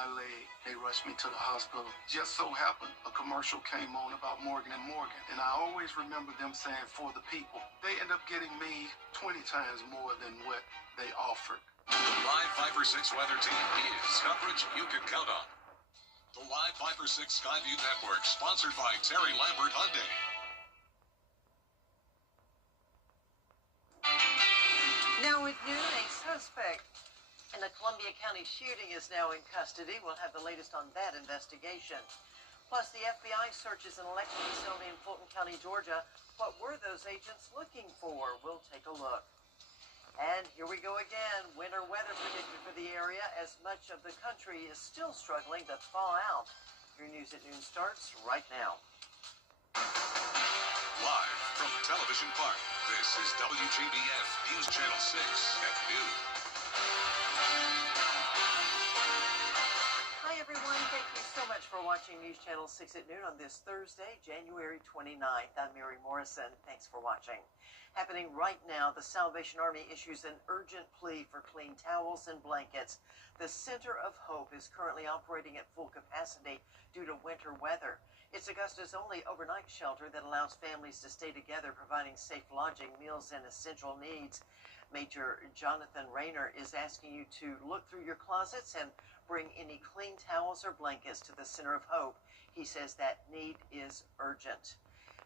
my leg. They rushed me to the hospital. Just so happened, a commercial came on about Morgan & Morgan, and I always remember them saying, for the people. They end up getting me 20 times more than what they offered. The Live 5 or 6 weather team is coverage you can count on. The Live 5 or 6 Skyview Network, sponsored by Terry Lambert Hyundai. Now at noon, a suspect in the Columbia County shooting is now in custody. We'll have the latest on that investigation. Plus, the FBI searches an election facility in Fulton County, Georgia. What were those agents looking for? We'll take a look. And here we go again. Winter weather predicted for the area as much of the country is still struggling to thaw out. Your news at noon starts right now. Live from Television Park, this is WJBF News Channel 6 at noon. Hi, everyone. Thank you so much for watching News Channel 6 at noon on this Thursday, January 29th. I'm Mary Morrison. Thanks for watching. Happening right now, the Salvation Army issues an urgent plea for clean towels and blankets. The Center of Hope is currently operating at full capacity due to winter weather. It's Augusta's only overnight shelter that allows families to stay together, providing safe lodging, meals, and essential needs. Major Jonathan Rayner is asking you to look through your closets and bring any clean towels or blankets to the Center of Hope. He says that need is urgent.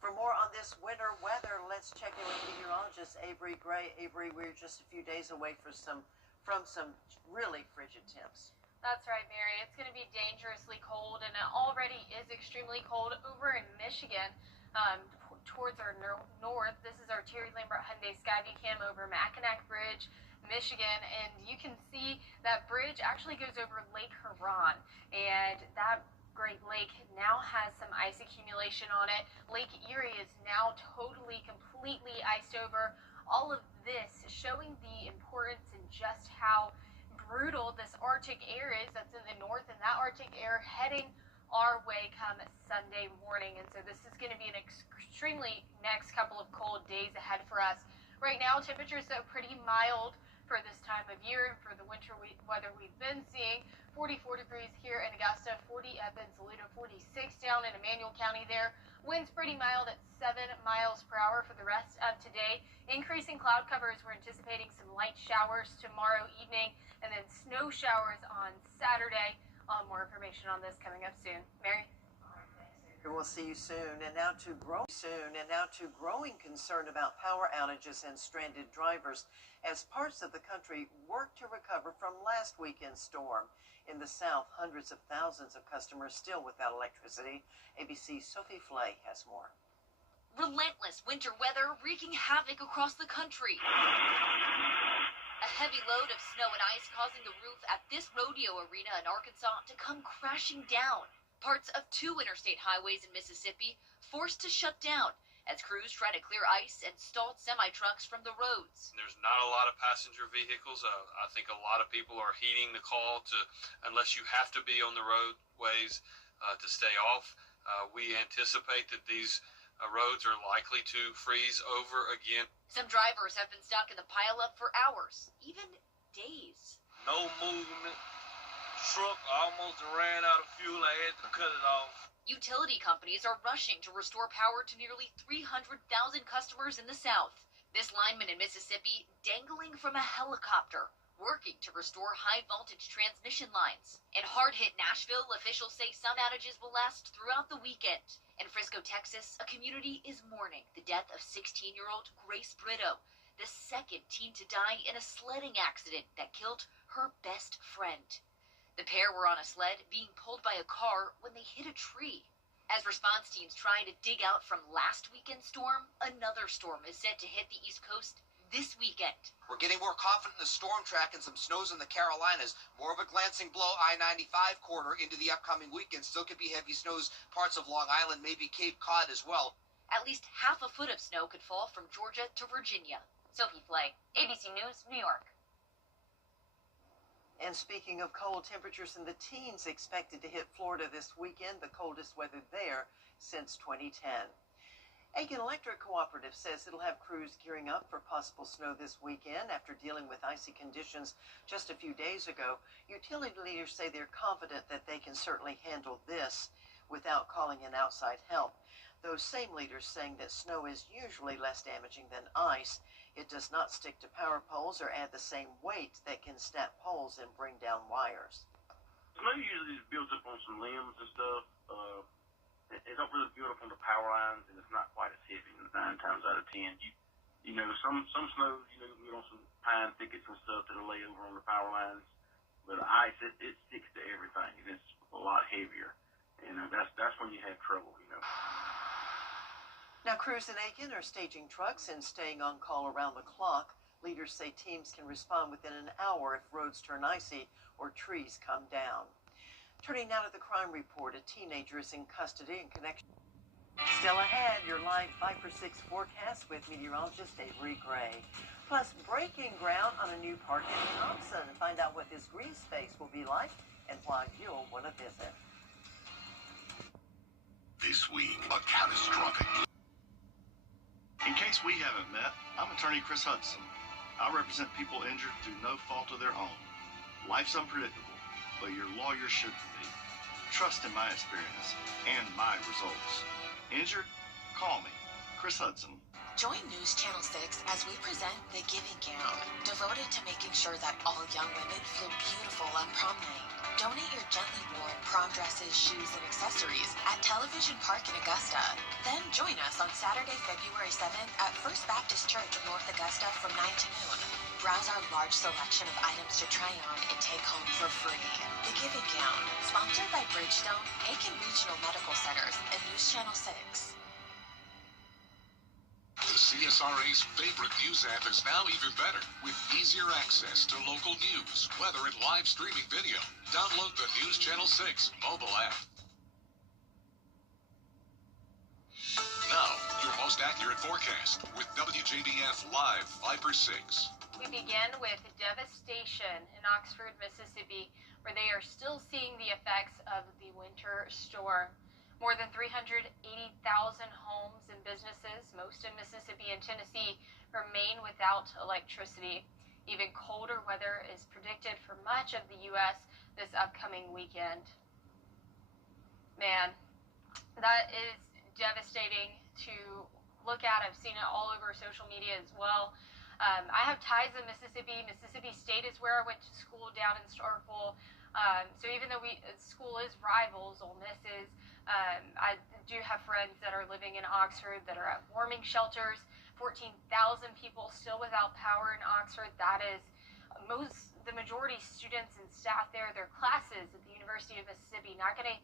For more on this winter weather, let's check in with meteorologist Avery Gray. Avery, we're just a few days away from some really frigid temps. That's right, Mary. It's going to be dangerously cold, and it already is extremely cold over in Michigan. Towards our north, this is our Terry Lambert Hyundai Skyview Cam over Mackinac Bridge, Michigan, and you can see that bridge actually goes over Lake Huron, and that Great Lake now has some ice accumulation on it. Lake Erie is now completely iced over. All of this showing the importance and just how brutal this Arctic air is that's in the north, and that Arctic air heading our way come Sunday morning. And so this is going to be an extremely next couple of cold days ahead for us. Right now, temperatures are pretty mild for this time of year, for the winter weather we've been seeing. 44 degrees here in Augusta, 40 up in Saluda, 46 down in Emmanuel County there. Winds pretty mild at 7 miles per hour for the rest of today. Increasing cloud covers, we're anticipating some light showers tomorrow evening and then snow showers on Saturday. More information on this coming up soon. Mary? We'll see you soon. And now to growing concern about power outages and stranded drivers as parts of the country work to recover from last weekend's storm. In the South, hundreds of thousands of customers still without electricity. ABC's Sophie Flay has more. Relentless winter weather wreaking havoc across the country. A heavy load of snow and ice causing the roof at this rodeo arena in Arkansas to come crashing down. Parts of 2 interstate highways in Mississippi forced to shut down as crews try to clear ice and stalled semi-trucks from the roads. There's not a lot of passenger vehicles. I think a lot of people are heeding the call to, unless you have to be on the roadways, to stay off. We anticipate that these roads are likely to freeze over again. Some drivers have been stuck in the pileup for hours, even days. No movement. Truck almost ran out of fuel. I had to cut it off. Utility companies are rushing to restore power to nearly 300,000 customers in the South. This lineman in Mississippi dangling from a helicopter, working to restore high-voltage transmission lines. In hard-hit Nashville, officials say some outages will last throughout the weekend. In Frisco, Texas, a community is mourning the death of 16-year-old Grace Brito, the second teen to die in a sledding accident that killed her best friend. The pair were on a sled being pulled by a car when they hit a tree. As response teams try to dig out from last weekend's storm, another storm is set to hit the East Coast this weekend. We're getting more confident in the storm track and some snows in the Carolinas. More of a glancing blow I-95 corridor into the upcoming weekend. Still could be heavy snows parts of Long Island, maybe Cape Cod as well. At least half a foot of snow could fall from Georgia to Virginia. Sophie Flay, ABC News, New York. And speaking of cold, temperatures in the teens expected to hit Florida this weekend, the coldest weather there since 2010. Aiken Electric Cooperative says it'll have crews gearing up for possible snow this weekend after dealing with icy conditions just a few days ago. Utility leaders say they're confident that they can certainly handle this without calling in outside help. Those same leaders saying that snow is usually less damaging than ice. It does not stick to power poles or add the same weight that can snap poles and bring down wires. Snow usually is built up on some limbs and stuff. It don't really build up on the power lines, and it's not quite as heavy 9 times out of 10. You know, some snow, you know, you get on some pine thickets and stuff that'll lay over on the power lines. But ice, it sticks to everything, and it's a lot heavier. And that's when you have trouble, you know. Now, crews in Aiken are staging trucks and staying on call around the clock. Leaders say teams can respond within an hour if roads turn icy or trees come down. Turning now to the crime report, a teenager is in custody in connection. Still ahead, your live 5 for 6 forecast with meteorologist Avery Gray. Plus, breaking ground on a new park in Thompson. Find out what this green space will be like and why you'll want to visit. This week, a catastrophic. In case we haven't met, I'm attorney Chris Hudson. I represent people injured through no fault of their own. Life's unpredictable, but your lawyer should be. Trust in my experience and my results. Injured? Call me, Chris Hudson. Join News Channel 6 as we present The Giving Gown, devoted to making sure that all young women feel beautiful on prom night. Donate your gently worn prom dresses, shoes, and accessories at Television Park in Augusta. Then join us on Saturday, February 7th at First Baptist Church in North Augusta from 9 to noon. Browse our large selection of items to try on and take home for free. The Giving Gown, sponsored by Bridgestone, Aiken Regional Medical Centers, and News Channel 6. The CSRA's favorite news app is now even better with easier access to local news, weather, and live streaming video. Download the News Channel 6 mobile app. Now, your most accurate forecast with WJBF Live 5 for 6. We begin with devastation in Oxford, Mississippi, where they are still seeing the effects of the winter storm. More than 380,000 homes and businesses, most in Mississippi and Tennessee, remain without electricity. Even colder weather is predicted for much of the U.S. this upcoming weekend. Man, that is devastating to look at. I've seen it all over social media as well. I have ties in Mississippi. Mississippi State is where I went to school down in Starkville. So even though school is rivals, Ole Miss is, I do have friends that are living in Oxford that are at warming shelters. 14,000 people still without power in Oxford. That is the majority students and staff there. Their classes at the University of Mississippi not going to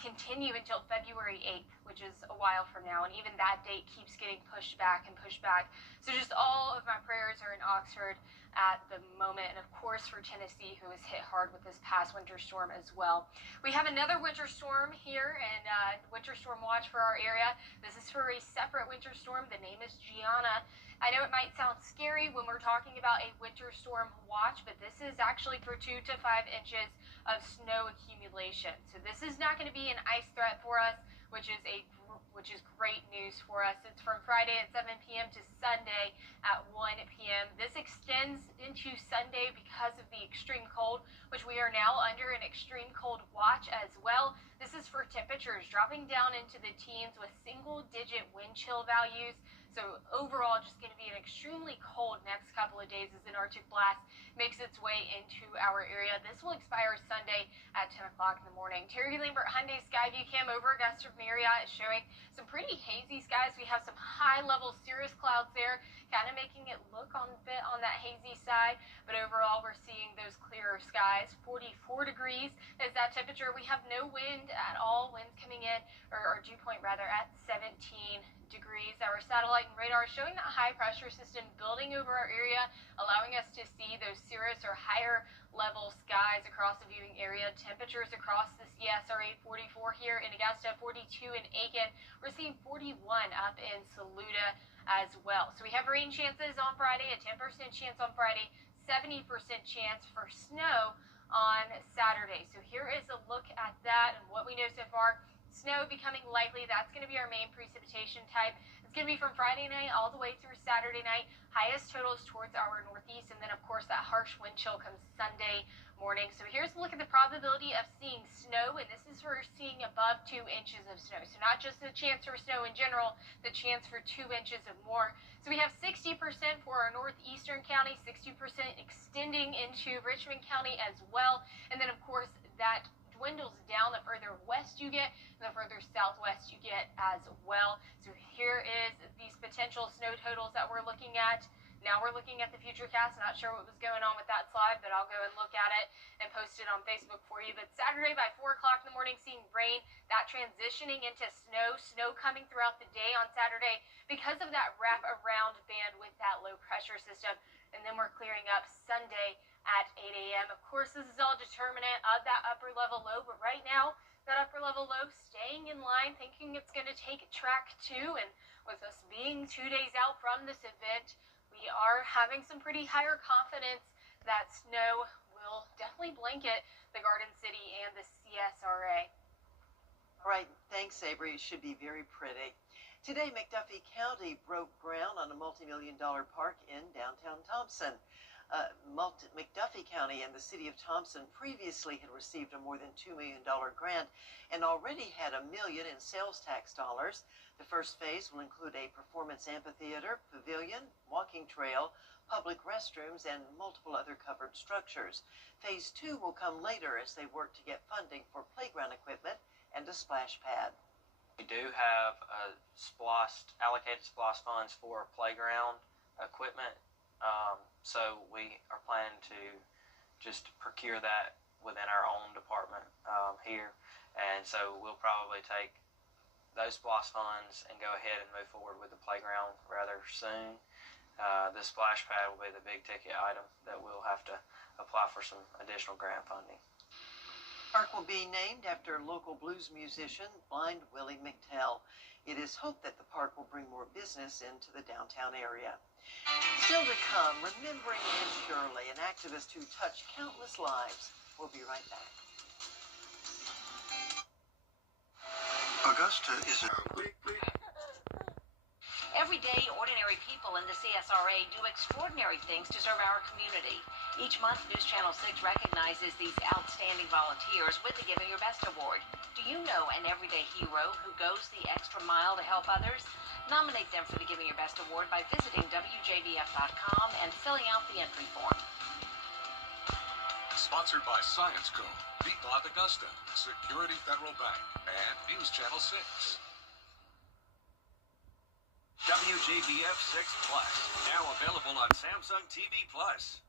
continue until February 8th, which is a while from now, and even that date keeps getting pushed back and pushed back. So just all of my prayers are in Oxford at the moment, and of course for Tennessee, who was hit hard with this past winter storm as well. We have another winter storm here, and winter storm watch for our area. This is for a separate winter storm. The name is Gianna. I know it might sound scary when we're talking about a winter storm watch, but this is actually for 2 to 5 inches of snow accumulation. So this is not going to be an ice threat for us, which is great news for us. It's from Friday at 7 p.m. to Sunday at 1 p.m. This extends into Sunday because of the extreme cold, which we are now under an extreme cold watch as well. This is for temperatures dropping down into the teens with single-digit wind chill values. So overall, just going to be an extremely cold next couple of days as an Arctic blast makes its way into our area. This will expire Sunday at 10 o'clock in the morning. Terry Lambert Hyundai Skyview Cam over Augusta Marriott is showing some pretty hazy skies. We have some high-level cirrus clouds there, kind of making it look a bit on that hazy side. But overall, we're seeing those clearer skies. 44 degrees is that temperature. We have no wind at all. Winds coming in, or dew point rather, at 17 degrees. Our satellite and radar showing that high pressure system building over our area, allowing us to see those cirrus or higher level skies across the viewing area. Temperatures across the CSRA 44 here in Augusta, 42 in Aiken. We're seeing 41 up in Saluda as well. So we have rain chances on Friday, a 10% chance on Friday, 70% chance for snow on Saturday. So here is a look at that and what we know so far. Snow becoming likely. That's going to be our main precipitation type. It's It's going to be from Friday night all the way through Saturday night. Highest totals towards our northeast, and then, of course, that harsh wind chill comes Sunday morning. So here's a look at the probability of seeing snow, and this is for seeing above 2 inches of snow. So not just the chance for snow in general, the chance for 2 inches or more. So we have 60% for our northeastern county, 60% extending into Richmond County as well. And then, of course, that dwindles down the further west you get and the further southwest you get as well. So here is these potential snow totals that we're looking at. Now we're looking at the futurecast. Not sure what was going on with that slide, but I'll go and look at it and post it on Facebook for you. But Saturday by 4 o'clock in the morning, seeing rain, that transitioning into snow coming throughout the day on Saturday because of that wrap around band with that low pressure system. And then we're clearing up Sunday at 8 a.m. Of course, this is all determinant of that upper level low, but right now, that upper level low staying in line, thinking it's going to take track 2, and with us being 2 days out from this event, we are having some pretty higher confidence that snow will definitely blanket the Garden City and the CSRA. All right, thanks, Avery. It should be very pretty. Today, McDuffie County broke ground on a multi-million-dollar park in downtown Thompson. McDuffie County and the city of Thompson previously had received a more than $2 million grant and already had $1 million in sales tax dollars. The first phase will include a performance amphitheater, pavilion, walking trail, public restrooms, and multiple other covered structures. Phase 2 will come later as they work to get funding for playground equipment and a splash pad. We do have allocated SPLOST funds for playground equipment. So we are planning to just procure that within our own department here. And so we'll probably take those SPLOST funds and go ahead and move forward with the playground rather soon. The splash pad will be the big ticket item that we'll have to apply for some additional grant funding. Park will be named after local blues musician, Blind Willie McTell. It is hoped that the park will bring more business into the downtown area. Still to come, remembering Miss Shirley, an activist who touched countless lives. We'll be right back. Augusta is a Every day, ordinary people in the CSRA do extraordinary things to serve our community. Each month, News Channel 6 recognizes these outstanding volunteers with the Giving Your Best Award. Do you know an everyday hero who goes the extra mile to help others? Nominate them for the Giving Your Best Award by visiting WJBF.com and filling out the entry form. Sponsored by ScienceCo, Beatbot Augusta, Security Federal Bank, and News Channel 6. WJBF 6 Plus, now available on Samsung TV Plus.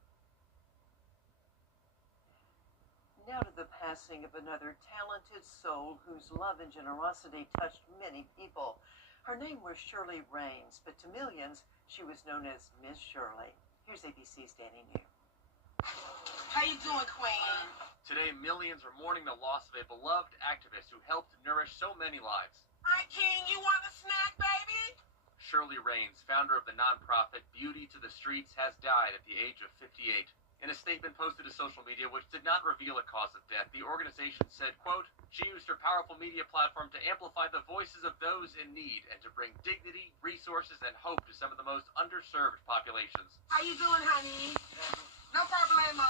Now to the passing of another talented soul whose love and generosity touched many people. Her name was Shirley Raines, but to millions, she was known as Miss Shirley. Here's ABC's Danny New. How you doing, Queen? Today, millions are mourning the loss of a beloved activist who helped nourish so many lives. Hi, King. You want a snack, baby? Shirley Raines, founder of the nonprofit Beauty to the Streets, has died at the age of 58. In a statement posted to social media, which did not reveal a cause of death, the organization said, quote, she used her powerful media platform to amplify the voices of those in need and to bring dignity, resources, and hope to some of the most underserved populations. How you doing, honey? No problemo.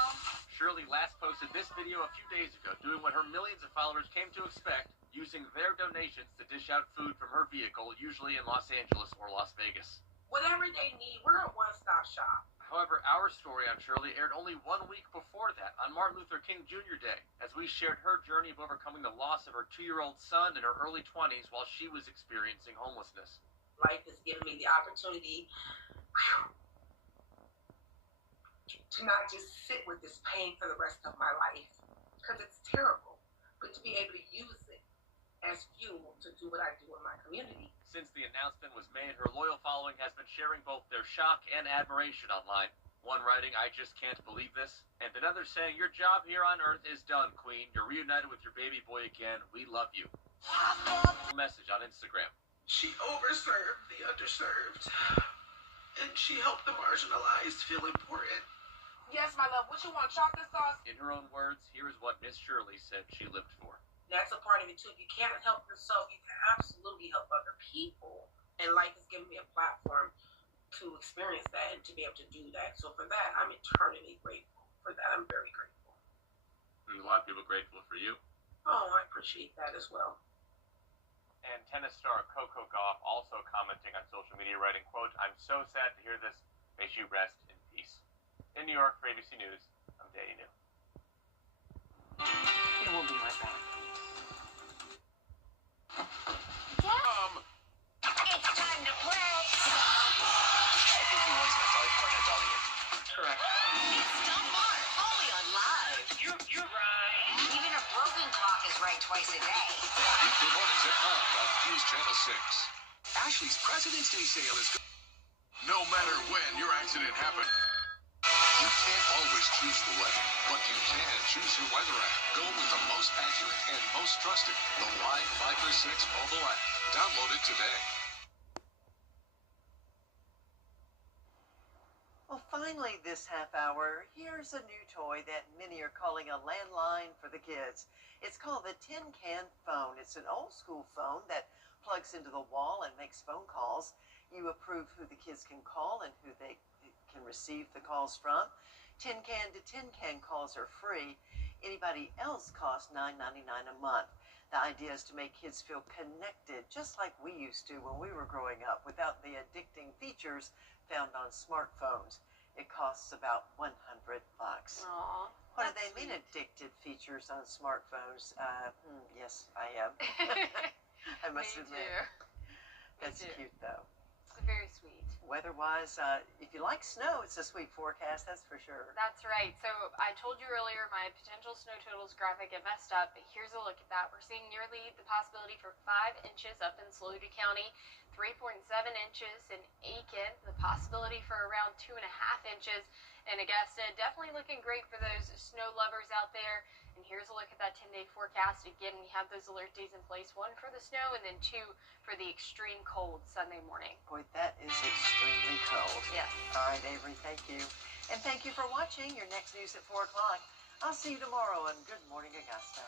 Shirley last posted this video a few days ago, doing what her millions of followers came to expect, using their donations to dish out food from her vehicle, usually in Los Angeles or Las Vegas. Whatever they need, we're a one-stop shop. However, our story on Shirley aired only 1 week before that, on Martin Luther King Jr. Day, as we shared her journey of overcoming the loss of her 2-year-old son in her early 20s while she was experiencing homelessness. Life has given me the opportunity to not just sit with this pain for the rest of my life, because it's terrible, but to be able to use it as fuel to do what I do in my community. Since the announcement was made, her loyal following has been sharing both their shock and admiration online. One writing, I just can't believe this, and another saying, your job here on Earth is done, Queen. You're reunited with your baby boy again. We love you. Message on Instagram. She overserved the underserved, and she helped the marginalized feel important. Yes, my love. What you want, chocolate sauce? In her own words, here is what Miss Shirley said she lived for. That's a part of it, too. If you can't help yourself, you can absolutely help other people. And life has given me a platform to experience that and to be able to do that. So for that, I'm eternally grateful. For that, I'm very grateful. And a lot of people grateful for you. Oh, I appreciate that as well. And tennis star Coco Gauff also commenting on social media, writing, quote, "I'm so sad to hear this. May she rest in peace." In New York, for ABC News, I'm Danny New. And we'll be right back. It's time to play. Everyone's an adult for an adult. Correct. It's Stop Mark, only on Live. You're right. Even a broken clock is right twice a day. Weekday mornings at 9 on News Channel 6. Ashley's President's Day sale is good. No matter when your accident happened, you can't always choose the weather, but you can choose your weather app. Go with the most accurate and most trusted, the Live 536 mobile app. Download it today. Well, finally, this half hour, here's a new toy that many are calling a landline for the kids. It's called the Tin Can Phone. It's an old school phone that plugs into the wall and makes phone calls. You approve who the kids can call and who they can receive the calls from. Tin Can to Tin Can calls are free. Anybody else costs $9.99 a month. The idea is to make kids feel connected, just like we used to when we were growing up, without the addicting features found on smartphones. It costs about $100. Aw, What do that's they mean, sweet. addicted features on smartphones? Yes, I am. I must Me admit. too. That's too. cute, though. It's very sweet. Weather-wise, if you like snow, it's a sweet forecast, that's for sure. That's right. So I told you earlier my potential snow totals graphic get messed up, but here's a look at that. We're seeing nearly the possibility for 5 inches up in Saluda County, 3.7 inches in Aiken, the possibility for around 2.5 inches in Augusta. Definitely looking great for those snow lovers out there. And here's a look at that 10-day forecast. Again, we have those alert days in place, 1 for the snow and then 2 for the extreme cold Sunday morning. Boy, that is extremely cold. Yes. All right, Avery, thank you. And thank you for watching your next news at 4 o'clock. I'll see you tomorrow on Good Morning Augusta.